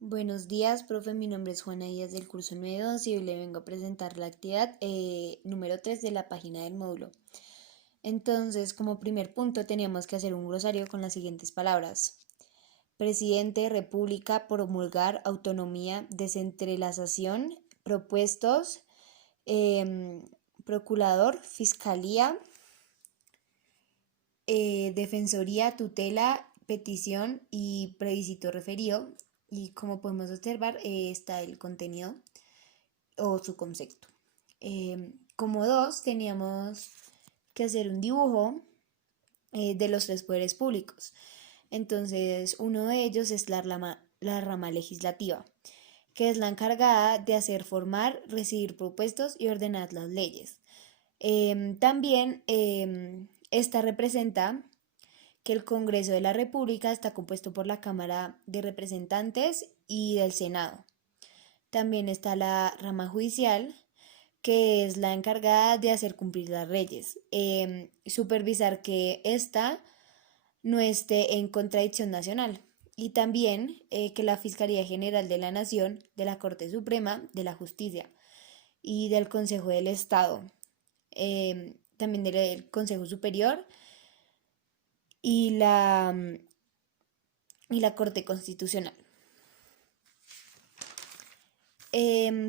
Buenos días, profe. Mi nombre es Juana Díaz del curso 9.2 y hoy le vengo a presentar la actividad número 3 de la página del módulo. Entonces, como primer punto, teníamos que hacer un glosario con las siguientes palabras: presidente, república, promulgar, autonomía, descentralización, propuestos, em, procurador, fiscalía, defensoría, tutela, petición y plebiscito referido. Y como podemos observar, está el contenido o su concepto. Como dos, teníamos que hacer un dibujo de los tres poderes públicos. Entonces, uno de ellos es la rama legislativa, que es la encargada de hacer, formar, recibir propuestos y ordenar las leyes. También esta representa que el Congreso de la República está compuesto por la Cámara de Representantes y del Senado. También está la rama judicial, que es la encargada de hacer cumplir las leyes, supervisar que ésta no esté en contradicción nacional. Y también que la Fiscalía General de la Nación, de la Corte Suprema, de la Justicia y del Consejo del Estado, también del Consejo Superior y la Corte Constitucional.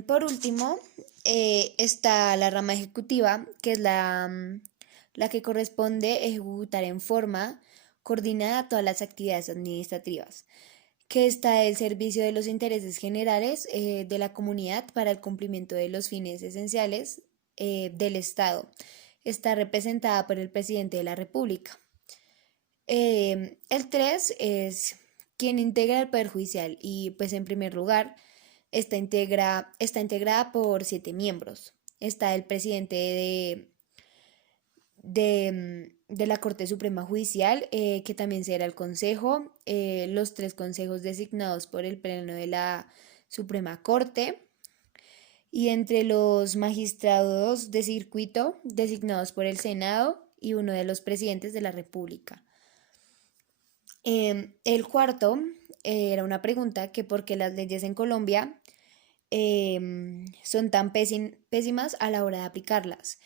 Por último, está la rama ejecutiva, que es la que corresponde ejecutar en forma coordinada todas las actividades administrativas, que está el servicio de los intereses generales de la comunidad para el cumplimiento de los fines esenciales del Estado. Está representada por el presidente de la República. El 3 es quien integra el Poder Judicial y pues en primer lugar está integrada por 7 miembros. Está el presidente de la Corte Suprema Judicial, que también será el Consejo, los 3 consejos designados por el Pleno de la Suprema Corte y entre los magistrados de circuito designados por el Senado y uno de los presidentes de la República. El cuarto era una pregunta que por qué las leyes en Colombia son tan pésimas a la hora de aplicarlas.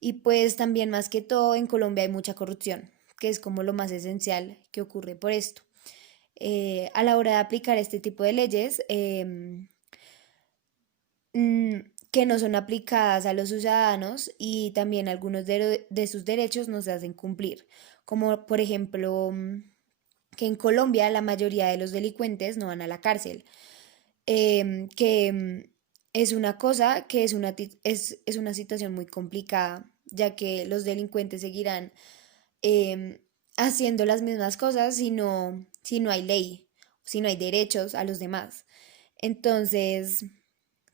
Y pues también más que todo en Colombia hay mucha corrupción, que es como lo más esencial que ocurre por esto. A la hora de aplicar este tipo de leyes, mm, que no son aplicadas a los ciudadanos y también algunos de sus derechos no se hacen cumplir, como por ejemplo que en Colombia la mayoría de los delincuentes no van a la cárcel, que es una cosa que es una situación muy complicada, ya que los delincuentes seguirán em, haciendo las mismas cosas si no hay ley, si no hay derechos a los demás. Entonces,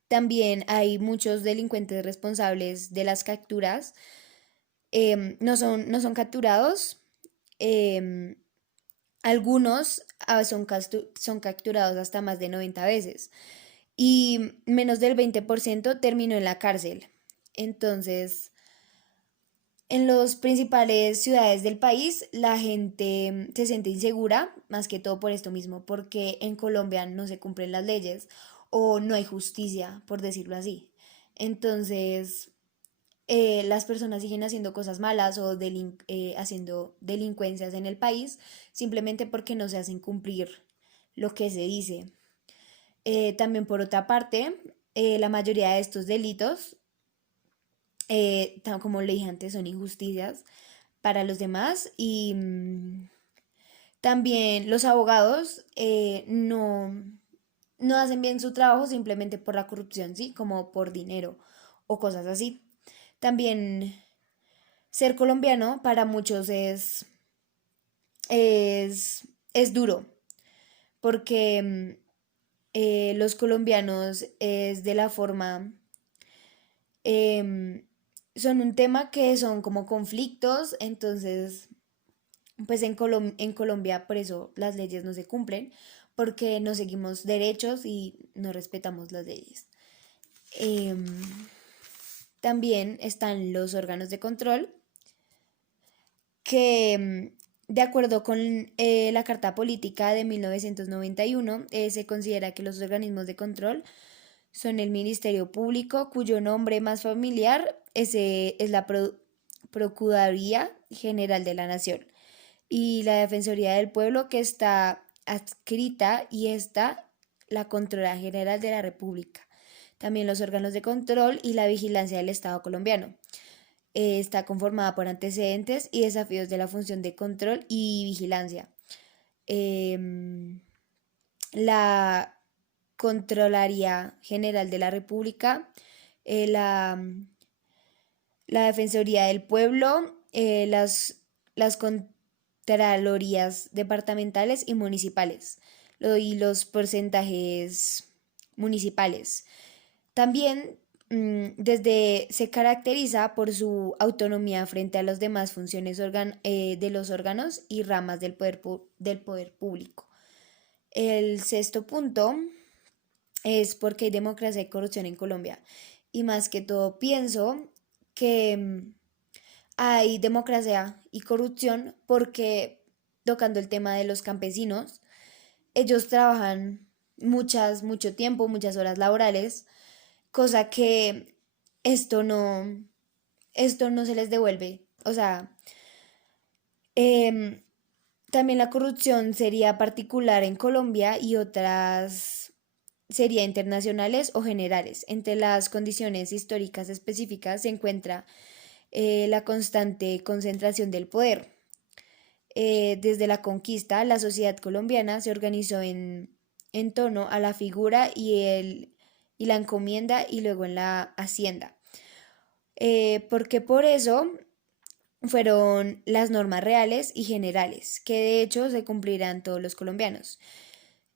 también hay muchos delincuentes responsables de las capturas, no son capturados. em, Algunos son capturados hasta más de 90 veces y menos del 20% terminó en la cárcel. Entonces, en las principales ciudades del país, la gente se siente insegura, más que todo por esto mismo, porque en Colombia no se cumplen las leyes o no hay justicia, por decirlo así. Entonces, las personas siguen haciendo cosas malas o haciendo delincuencias en el país simplemente porque no se hacen cumplir lo que se dice. También por otra parte, la mayoría de estos delitos, como le dije antes, son injusticias para los demás y también los abogados no hacen bien su trabajo simplemente por la corrupción, ¿sí? Como por dinero o cosas así. También ser colombiano para muchos es duro, porque los colombianos es de la forma, em, son un tema que son como conflictos, entonces, pues en Colombia por eso las leyes no se cumplen, porque no seguimos derechos y no respetamos las leyes. Em, También están los órganos de control, que De acuerdo con la Carta Política de 1991, se considera que los organismos de control son el Ministerio Público, cuyo nombre más familiar es la Procuraduría General de la Nación, y la Defensoría del Pueblo, que está adscrita, y está la Contraloría General de la República. También los órganos de control y la vigilancia del Estado colombiano. Está conformada por antecedentes y desafíos de la función de control y vigilancia. Em, la Contraloría General de la República, eh, la, la Defensoría del Pueblo, las Contralorías departamentales y municipales, y los porcentajes municipales. También desde se caracteriza por su autonomía frente a las demás funciones de los órganos y ramas del poder público. El sexto punto es porque hay democracia y corrupción en Colombia. Y más que todo pienso que hay democracia y corrupción porque, tocando el tema de los campesinos, ellos trabajan mucho tiempo, muchas horas laborales, cosa que esto no, esto no se les devuelve. O sea, em, también la corrupción sería particular en Colombia y otras sería internacionales o generales. Entre las condiciones históricas específicas se encuentra la constante concentración del poder. Desde la conquista, la sociedad colombiana se organizó en torno a la figura y la encomienda y luego en la hacienda. Porque por eso fueron las normas reales y generales, que de hecho se cumplirán todos los colombianos.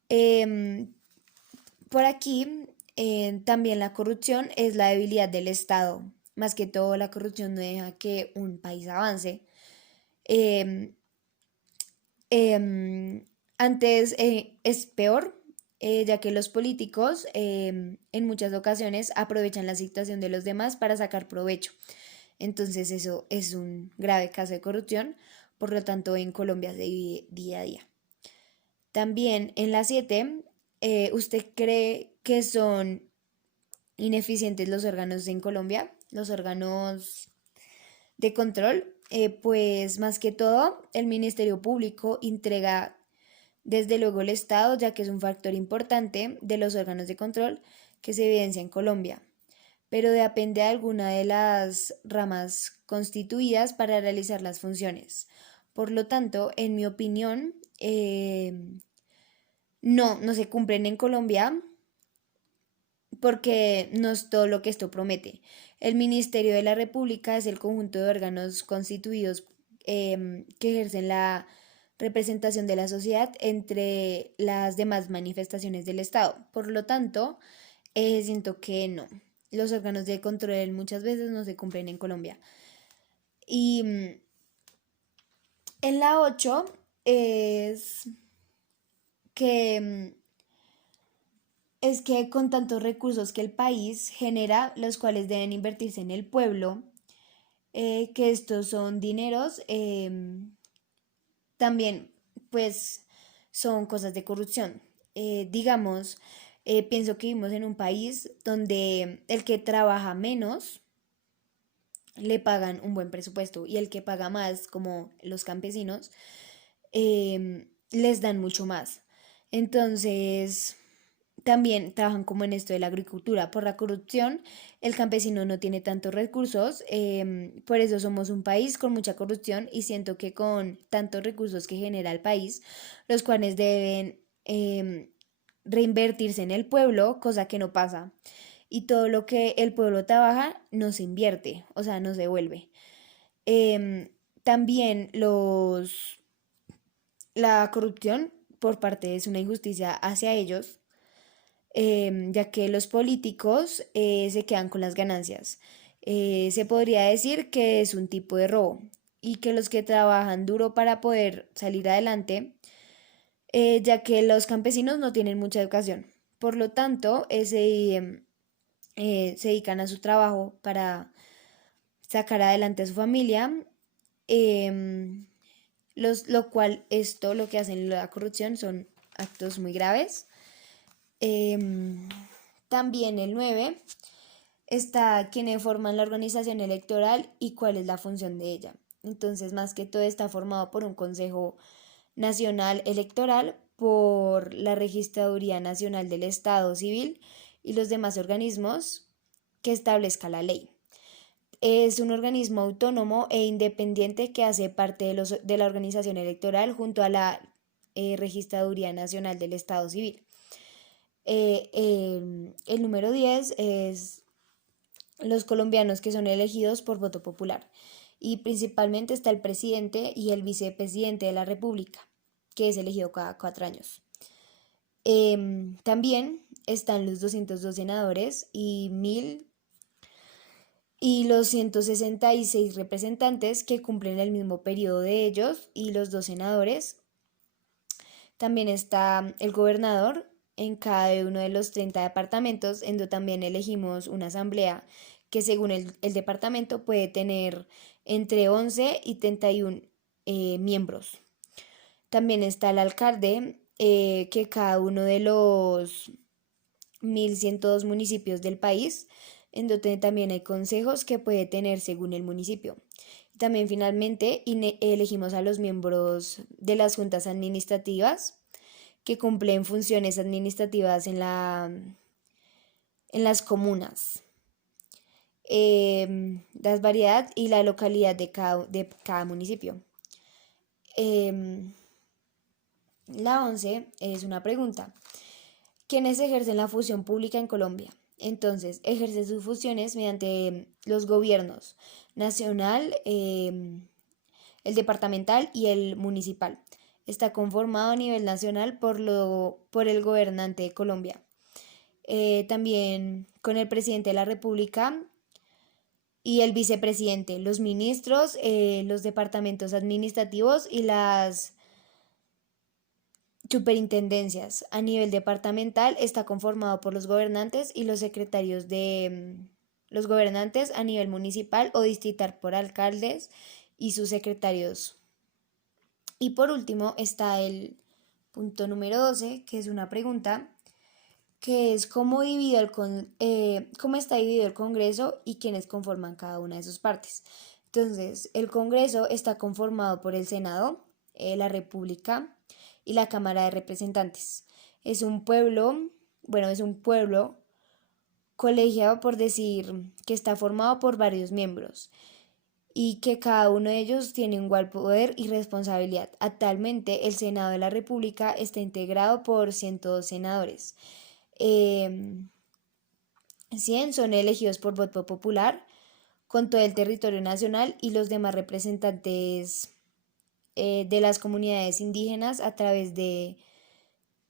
Em, por aquí también la corrupción es la debilidad del Estado. Más que todo, la corrupción no deja que un país avance. Em, Antes es peor, ya que los políticos en muchas ocasiones aprovechan la situación de los demás para sacar provecho. Entonces eso es un grave caso de corrupción, por lo tanto en Colombia se vive día a día. También en la 7, ¿usted cree que son ineficientes los órganos en Colombia? Los órganos de control. Pues más que todo, el Ministerio Público entrega desde luego el Estado, ya que es un factor importante de los órganos de control que se evidencia en Colombia, pero depende de alguna de las ramas constituidas para realizar las funciones. Por lo tanto, en mi opinión, no se cumplen en Colombia porque no es todo lo que esto promete. El Ministerio de la República es el conjunto de órganos constituidos que ejercen la representación de la sociedad entre las demás manifestaciones del Estado. Por lo tanto, siento que no. Los órganos de control muchas veces no se cumplen en Colombia. Y en la 8 es que es que con tantos recursos que el país genera, los cuales deben invertirse en el pueblo, que estos son dineros, también pues son cosas de corrupción. Digamos, pienso que vivimos en un país donde el que trabaja menos le pagan un buen presupuesto y el que paga más, como los campesinos, les dan mucho más. Entonces, también trabajan como en esto de la agricultura. Por la corrupción, el campesino no tiene tantos recursos, por eso somos un país con mucha corrupción y siento que con tantos recursos que genera el país, los cuales deben reinvertirse en el pueblo, cosa que no pasa. Y todo lo que el pueblo trabaja no se invierte, o sea, no se devuelve. También la corrupción por parte es una injusticia hacia ellos, ya que los políticos se quedan con las ganancias. Se podría decir que es un tipo de robo y que los que trabajan duro para poder salir adelante, ya que los campesinos no tienen mucha educación. Por lo tanto, se dedican a su trabajo para sacar adelante a su familia. em, lo cual esto lo que hacen la corrupción son actos muy graves. También el 9 está quienes forman la organización electoral y cuál es la función de ella. Entonces, más que todo está formado por un Consejo Nacional Electoral, por la Registraduría Nacional del Estado Civil y los demás organismos que establezca la ley. Es un organismo autónomo e independiente que hace parte de la organización electoral junto a la Registraduría Nacional del Estado Civil. El número 10 es los colombianos que son elegidos por voto popular. Y principalmente está el presidente y el vicepresidente de la República, que es elegido cada 4 años. También están los 202 senadores y los 166 representantes que cumplen el mismo periodo de ellos y los 2 senadores. También está el gobernador en cada uno de los 30 departamentos, en donde también elegimos una asamblea que según el departamento puede tener entre 11 y 31 miembros. También está el alcalde, que cada uno de los 1.102 municipios del país, en donde también hay consejos que puede tener según el municipio. También finalmente elegimos a los miembros de las juntas administrativas que cumplen funciones administrativas en las comunas, la variedad y la localidad de cada municipio. La 11 es una pregunta. ¿Quiénes ejercen la función pública en Colombia? Entonces, ejercen sus funciones mediante los gobiernos nacional, el departamental y el municipal. Está conformado a nivel nacional por el gobernante de Colombia. También con el presidente de la República y el vicepresidente, los ministros, los departamentos administrativos y las superintendencias. A nivel departamental está conformado por los gobernantes y los secretarios de los gobernantes. A nivel municipal o distrital por alcaldes y sus secretarios. Y por último está el punto número 12, que es una pregunta, que es cómo está dividido el Congreso y quiénes conforman cada una de sus partes. Entonces, el Congreso está conformado por el Senado, la República y la Cámara de Representantes. Es un pueblo colegiado, por decir, que está formado por varios miembros y que cada uno de ellos tiene igual poder y responsabilidad. Actualmente el Senado de la República está integrado por 102 senadores. 100 son elegidos por voto popular con todo el territorio nacional y los demás representantes de las comunidades indígenas a través de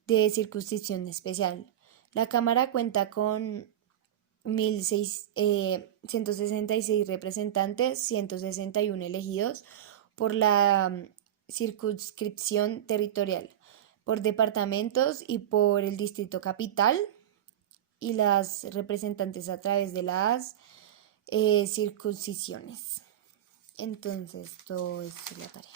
circunscripción especial. La Cámara cuenta con 1.166 representantes, 161 elegidos por la circunscripción territorial, por departamentos y por el distrito capital, y las representantes a través de las circunscripciones. Entonces, todo esto es la tarea.